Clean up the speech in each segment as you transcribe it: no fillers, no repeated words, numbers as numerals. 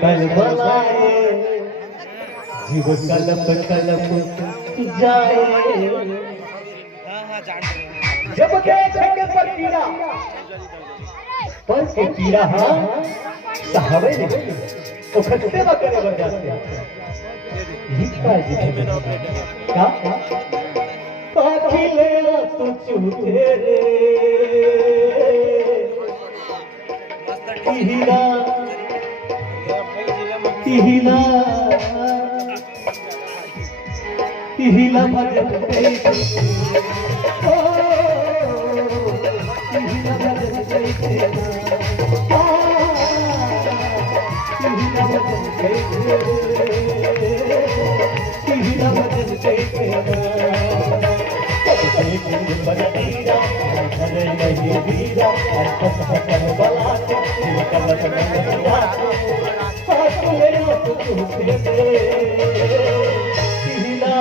कल बनाए जीव कलप कलप जाए। जब के छके पर कीड़ा हाँ सहावे नहीं तो खटते वगैरह बन जाते हैं। का पाखिले तू चूते रे किहिला किहिला किहिला भजन कैसे ओ किहिला भजन कैसे किहिला भजन कैसे किहिला भजन कैसे बलबीरा घर नहीं वीरा अर्थत हकर बलाते कलक बलाते पाखले तू चूते किहिला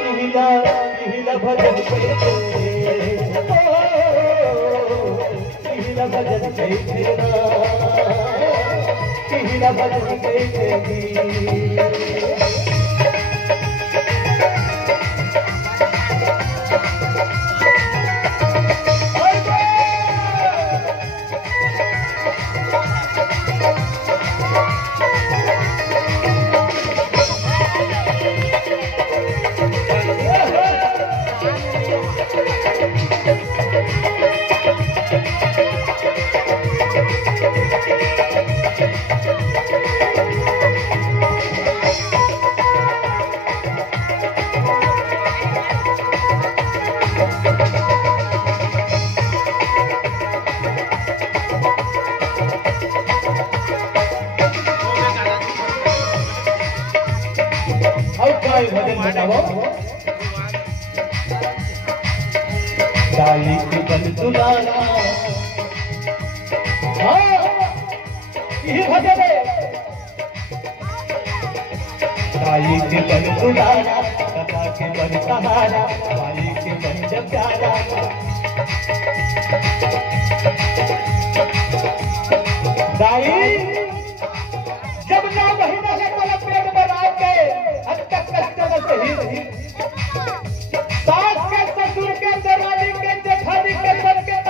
किहिला किहिला भजन कैसे किहिला भजन कैसे किहिला भजन कैसे भजन बताओ डाली के बन तुलाना ये भजन है डाली के बन तुलाना कथा के बन सहारा डाली के बन प्यारा